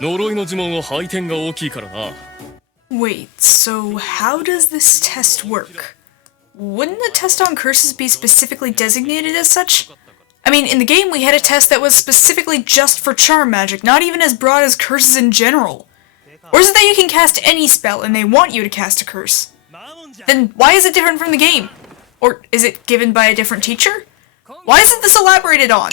呪いの呪文は配点が大きいからな。Wait, so how does this test work? Wouldn't the test on curses be specifically designated as such? I mean, in the game we had a test that was specifically just for charm magic, not even as broad as curses in general. Or is it that you can cast any spell and they want you to cast a curse? Then why is it different from the game? Or is it given by a different teacher? Why isn't this elaborated on?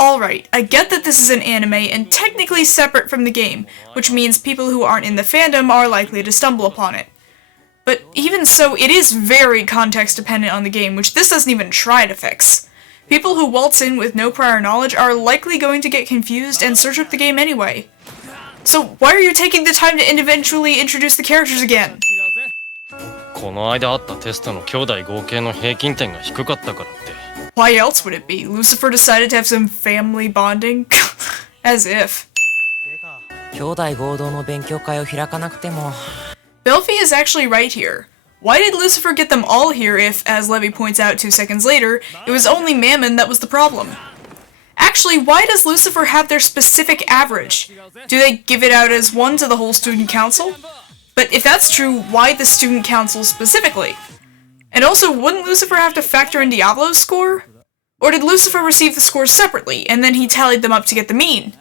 Alright, I get that this is an anime and technically separate from the game, which means people who aren't in the fandom are likely to stumble upon it. But even so, it is very context dependent on the game, which this doesn't even try to fix. People who waltz in with no prior knowledge are likely going to get confused and search up the game anyway. So why are you taking the time to individually introduce the characters again? この間あったテストの兄弟合計の平均点が低かったからって。Why else would it be? Lucifer decided to have some family bonding? As if. 兄弟合同の勉強会を開かなくても。Belfie is actually right here. Why did Lucifer get them all here if, as Levy points out 2 seconds later, it was only Mammon that was the problem? Actually, why does Lucifer have their specific average? Do they give it out as 1 to the whole student council? But if that's true, why the student council specifically? And also, wouldn't Lucifer have to factor in Diablo's score? Or did Lucifer receive the scores separately, and then he tallied them up to get the mean?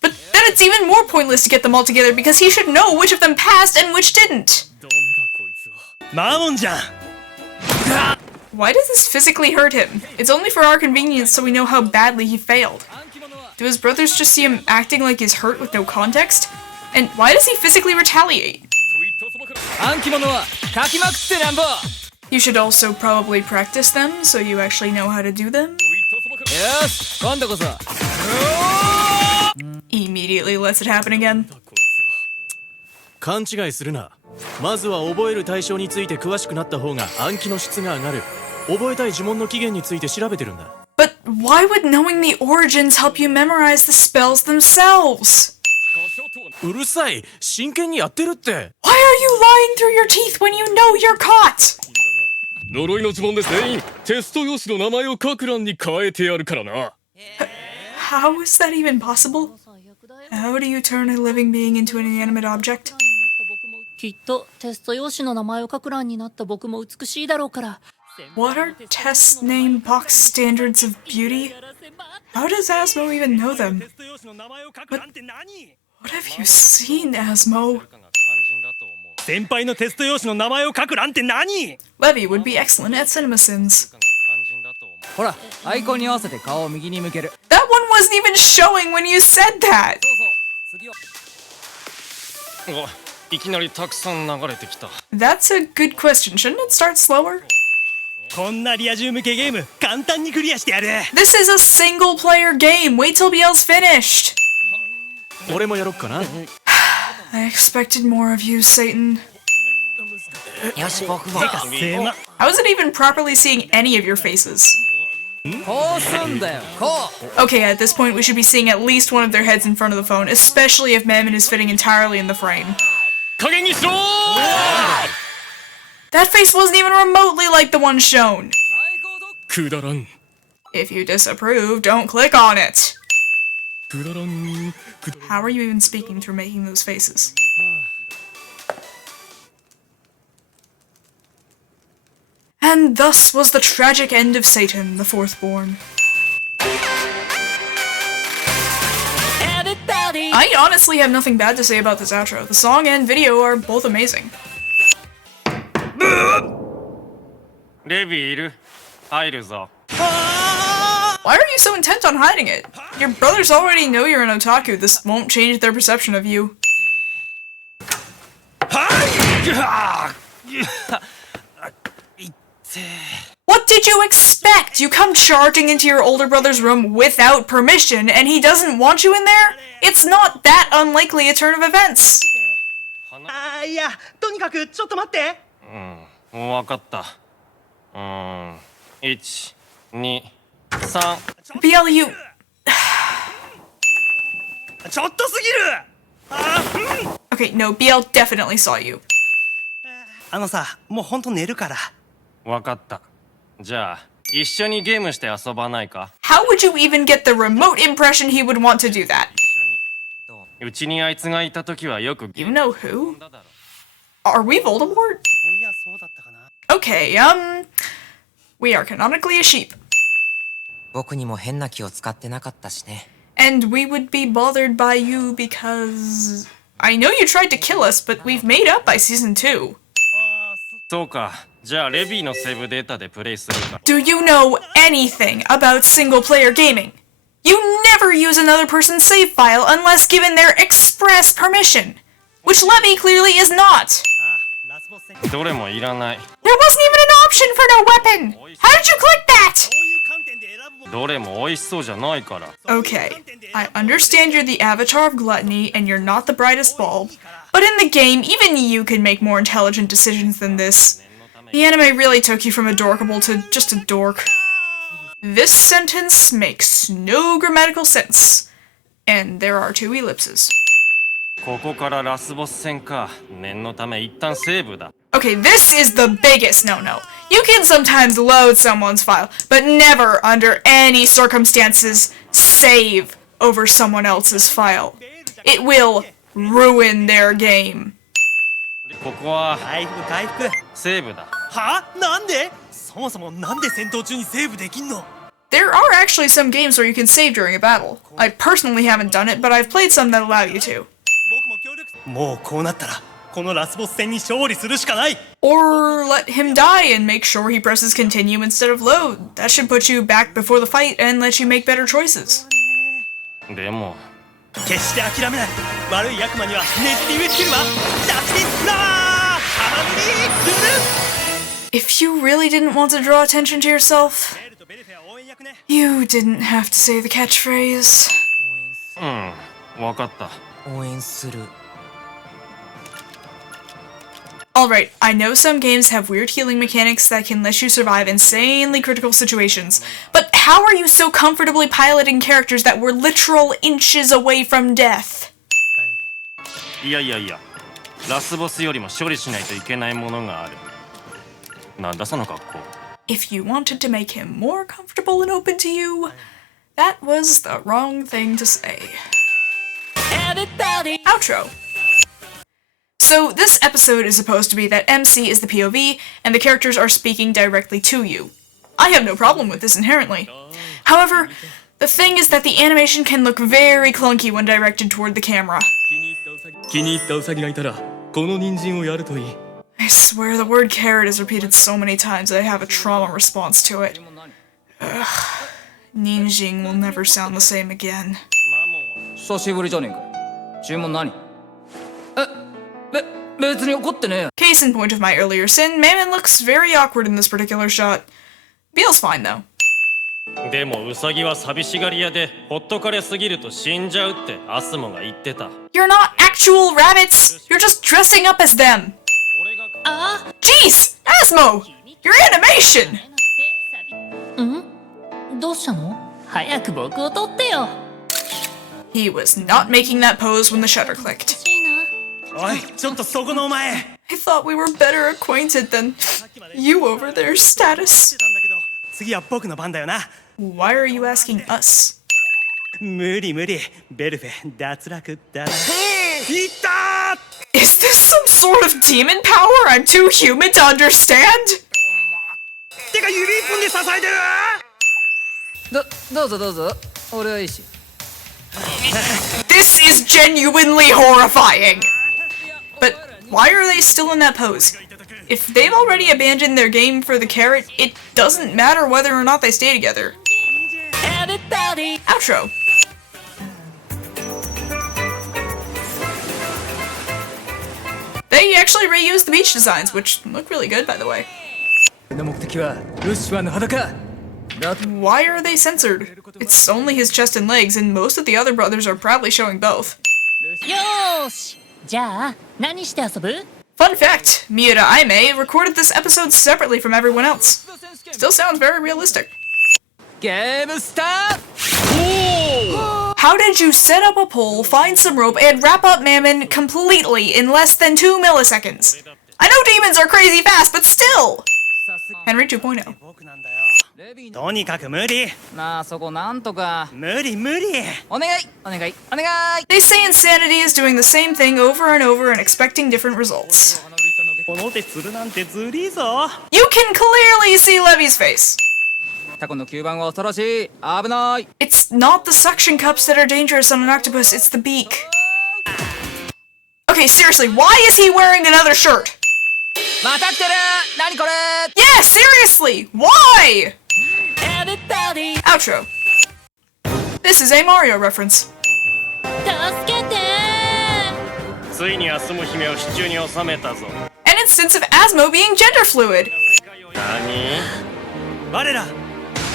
But then it's even more pointless to get them all together because he should know which of them passed and which didn't. Why does this physically hurt him? It's only for our convenience so we know how badly he failed. Do his brothers just see him acting like he's hurt with no context? And why does he physically retaliate? You should also probably practice them so you actually know how to do them. Immediately lets it happen again. 勘違いするな。まずは覚える対象について詳しくなった方が暗記の質が上がる。覚えたい呪文の起源について調べてるんだ。But why would knowing the origins help you memorize the spells themselves? うるさい。真剣にやってるって。Why are you lying through your teeth when you know you're caught? 呪いの呪文で全員テスト用紙の名前を書く欄に変えてやるからな。How is that even possible? How do you turn a living being into an inanimate object? きっとテスト用紙の名前を書く欄になった僕も美しいだろうから。What are test name box standards of beauty? How does Asmo even know them? What have you seen, Asmo? 先輩のテスト用紙の名前を書く欄って何？ Levy would be excellent at CinemaSins. ほら、アイコンに合わせて顔を右に向ける。That one wasn't even showing when you said that! いきなりたくさん流れてきた。 That's a good question. Shouldn't it start slower? こんなリア充向けゲーム簡単にクリアしてやる。 This is a single player game. Wait till BL's finished. 俺もやろっかな。I expected more of you, Satan. よし、僕も。 How is it even properly seeing any of your faces? こうすんだよ、こう。 Okay, at this point we should be seeing at least one of their heads in front of the phone, especially if Mammon is fitting entirely in the frame. 加減にしろー。 That face wasn't even remotely like the one shown. くだらん。 If you disapprove, don't click on it. くだらん。 How are you even speaking through making those faces? And thus was the tragic end of Satan, the fourth-born. I honestly have nothing bad to say about this outro. The song and video are both amazing. レビーいる？入るぞ。 Why are you so intent on hiding it? Your brothers already know you're an otaku. This won't change their perception of you. What did you expect? You come charging into your older brother's room without permission, and he doesn't want you in there? It's not that unlikely a turn of events. いや、とにかくちょっと待って。わかった。1、2、3。BL, you... ちょっとすぎる。Okay, no, BL definitely saw you. さ、もうほんと寝るから。わかった。じゃあ、一緒にゲームして遊ばないか？ How would you even get the remote impression he would want to do that? うちにあいつがいた時はよく You know who? Are we Voldemort? そういやそうだったかな。 Okay, we are canonically a sheep. 僕にも変な気を使ってなかったしね。 And we would be bothered by you because... I know you tried to kill us, but we've made up by season 2. そうか。じゃあレビーのセーブデータでプレイするか。 Do you know anything about single-player gaming? You never use another person's save file unless given their express permission, which Levy clearly is not. ラスボス戦。どれもいらない。 There wasn't even an option for no weapon! How did you click that? そういう観点で選ぶもの。どれも美味しそうじゃないから。 Okay, I understand you're the avatar of gluttony and you're not the brightest bulb, but in the game, even you can make more intelligent decisions than this. The anime really took you from adorkable to just a dork. This sentence makes no grammatical sense. And there are 2 ellipses. ここからラスボス戦か。念のため一旦セーブだ。 Okay, this is the biggest no-no. You can sometimes load someone's file, but never, under any circumstances, save over someone else's file. It will ruin their game. ここは回復回復。セーブだ。は？なんで？そもそもなんで戦闘中にセーブできんの？ There are actually some games where you can save during a battle. I personally haven't done it, but I've played some that allow you to. 僕も協力。もうこうなったらこのラスボス戦に勝利するしかない。 Or let him die and make sure he presses continue instead of load. That should put you back before the fight and let you make better choices. でも決して諦めない。悪い悪魔にはねじり植え付けるわ。ジャスティスフラワー。浜塗りルル。 If you really didn't want to draw attention to yourself, ベルとベルフェは応援役ね。 you didn't have to say the catchphrase. うん、わかった。応援する。 Alright, I know some games have weird healing mechanics that can let you survive insanely critical situations, but how are you so comfortably piloting characters that were literal inches away from death? いやいやいや。ラスボスよりも処理しないといけないものがある。なんだその格好。 If you wanted to make him more comfortable and open to you, that was the wrong thing to say. Outro. So this episode is supposed to be that MC is the POV, and the characters are speaking directly to you. I have no problem with this inherently. However, the thing is that the animation can look very clunky when directed toward the camera. 気に入ったウサギがいたらこの人参をやるといい。 I swear the word carrot is repeated so many times that I have a trauma response to it. Ugh. Ninjing will never sound the same again. 久しぶりじゃねえか。注文何？別に怒ってねえよ。 Case in point of my earlier sin, Mammon looks very awkward in this particular shot. Beale's fine though. でもウサギは寂しがり屋でほっとかれすぎると死んじゃうってアスモが言ってた。 You're not actual rabbits! You're just dressing up as them! 俺が Jeez! Asmo! Your animation! どうしたの？早く僕を撮ってよ。 He was not making that pose when the shutter clicked. いいな。おいちょっとそこのお前。 I thought we were better acquainted than you over there, status. たんだけど次は僕の番だよな。 Why are you asking us? 無理無理。ベルフェ脱落だな。いったー。 Is this some sort of demon power I'm too human to understand? てか指一本で支えてる。どうぞどうぞ。俺はいいし。 This is genuinely horrifying! But why are they still in that pose? If they've already abandoned their game for the carrot, it doesn't matter whether or not they stay together. Outro. They actually reused the beach designs, which look really good, by the way. 目的はルシファーの裸。 Why are they censored? It's only his chest and legs, and most of the other brothers are proudly showing both. よーし。じゃあ何して遊ぶ？ Fun fact, Miura Aime recorded this episode separately from everyone else. Still sounds very realistic. ゲームスタート。 How did you set up a pole, find some rope, and wrap up Mammon completely in less than 2 milliseconds? I know demons are crazy fast, but still! Henry 2.0. 僕なんだよ。とにかく無理なあそこなんとか無理無理お願いお願いお願い They say insanity is doing the same thing over and over and expecting different results. この手釣るなんてずりーぞ You can clearly see Levy's face. タコの吸盤は恐ろしい危ない It's not the suction cups that are dangerous on an octopus, it's the beak. Okay, seriously, why is he wearing another shirt? また来てる何これ Yeah, seriously, why? Outro. This is a Mario reference. 助けてついには住む姫を手中に収めたぞ An instance of Asmo being gender fluid. 何我ら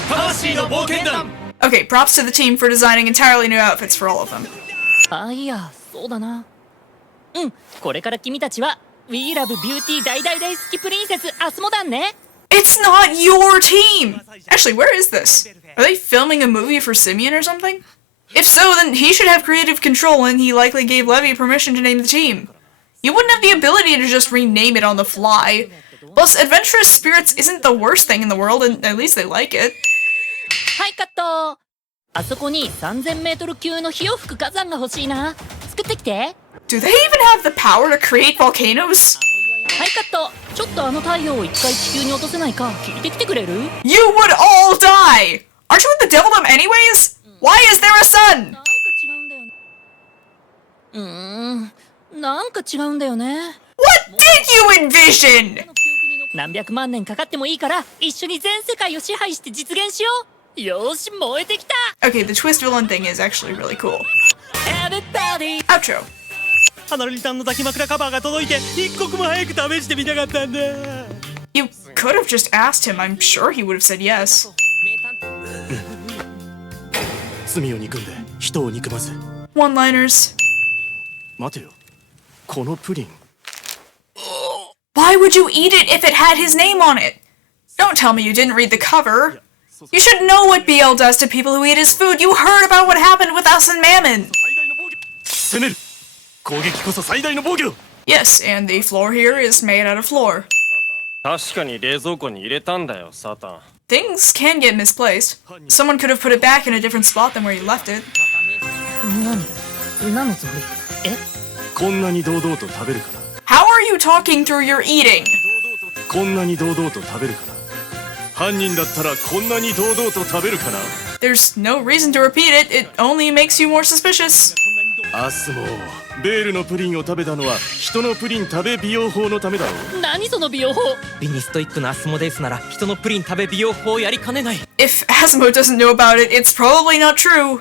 魂の冒険団 Okay, props to the team for designing entirely new outfits for all of them. あいやそうだなうんこれから君たちは We Love Beauty 大大大好きプリンセスアスモダンね It's not your team! Actually, where is this? Are they filming a movie for Simeon or something? If so, then he should have creative control and he likely gave Levy permission to name the team. You wouldn't have the ability to just rename it on the fly. Plus, adventurous spirits isn't the worst thing in the world, and at least they like it. はいカットあそこに 3000m 級の火を吹く火山が欲しいな作ってきて Do they even have the power to create volcanoes? はいカットちょっとあの太陽を一回地球に落とせないか聞いてきてくれる You would all die! Aren't you in the devildom anyways? Why is there a sun? なんか違うんだよねなんか違うんだよね What did you envision? 何百万年かかってもいいから一緒に全世界を支配して実現しようよーし燃えてきた Okay, the twist villain thing is actually really cool. Everybody Outro. 花のリタンの抱き枕カバーが届いて一刻も早く試してみたかったんだ You could have just asked him. I'm sure he would have said yes. 罪を憎んで人を憎まず One-liners. 待てよこのプリン Why would you eat it if it had his name on it? Don't tell me you didn't read the cover. You should know what BL does to people who eat his food. You heard about what happened with us and Mammon. 攻める攻撃こそ最大の防御 Yes, and the floor here is made out of floor. 確かに冷蔵庫に入れたんだよサタン Things can get misplaced. Someone could have put it back in a different spot than where you left it. 何のつもりえこんなに堂々と食べるかな How are you talking through your eating? こんなに堂々と食べるかな犯人だったらこんなに堂々と食べるかな There's no reason to repeat it. It only makes you more suspicious. アスモベールのプリンを食べたのは人のプリン食べ美容法のためだろう何その美容法ビニストイックなアスモデウスなら人のプリン食べ美容法をやりかねない If Asmo doesn't know about it, it's probably not true.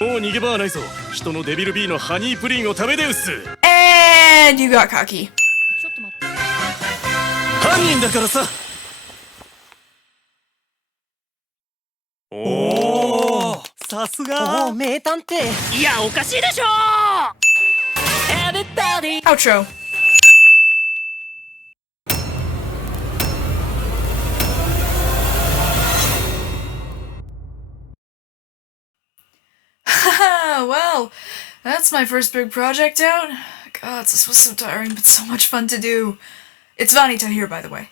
もう逃げ場はないぞ人のデビル B のハニープリンを食べデウス And you got cocky. ちょっと待って犯人だからさおおさすが名探偵いやおかしいでしょ Everybody Outro. Well, that's my first big project out. God, this was so tiring, but so much fun to do. It's Vanita here, by the way.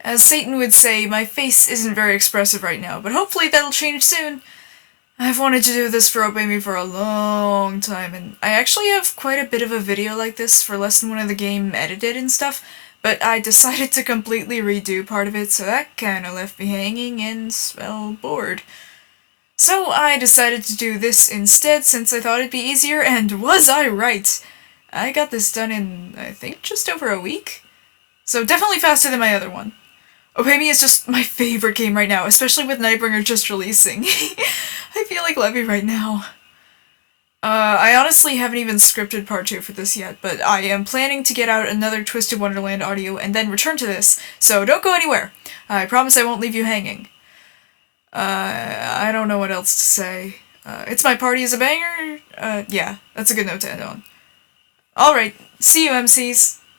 As Satan would say, my face isn't very expressive right now, but hopefully that'll change soon. I've wanted to do this for Obey for a long time, and I actually have quite a bit of a video like this for Lesson 1 of the game edited and stuff, but I decided to completely redo part of it, so that kinda left me hanging and, well, bored. So I decided to do this instead since I thought it'd be easier, and was I right? I got this done in, I think, just over a week? So definitely faster than my other one. Obey Me is just my favorite game right now, especially with Nightbringer just releasing. I feel like Levy right now. I honestly haven't even scripted part 2 for this yet, but I am planning to get out another Twisted Wonderland audio and then return to this, so don't go anywhere. I promise I won't leave you hanging. I don't know what else to say. It's My Party is a Banger? Yeah, that's a good note to end on. Alright, see you MCs.